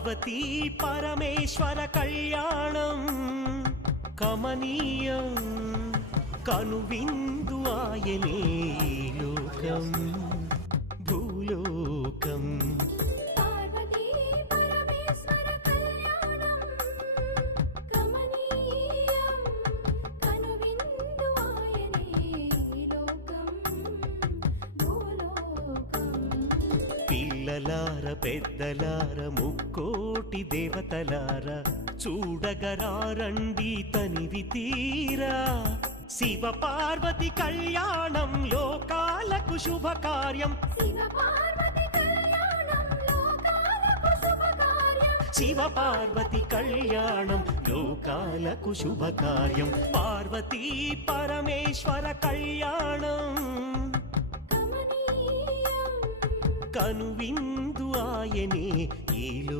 పార్వతీ పరమేశ్వర కళ్యాణం కమనీయం కనువిందు ఆయనే లోకం భూలోకం. పార్వతీ పరమేశ్వర కళ్యాణం కమనీయం కనువిందు ఆయనే లోకం భూలోకం. పిల్లలార పెద్దలార ముక్కోటి దేవతలార చూడగరారండి తనివి తీరా. శివ పార్వతి కళ్యాణం లోకాలకు శుభకార్యం. శివ పార్వతి కళ్యాణం లోకాలకు శుభకార్యం. శివ పార్వతి కళ్యాణం లోకాలకు శుభకార్యం. పార్వతీ పరమేశ్వర కళ్యాణం కమనీయం కనువిందు ఆయనే ఈలో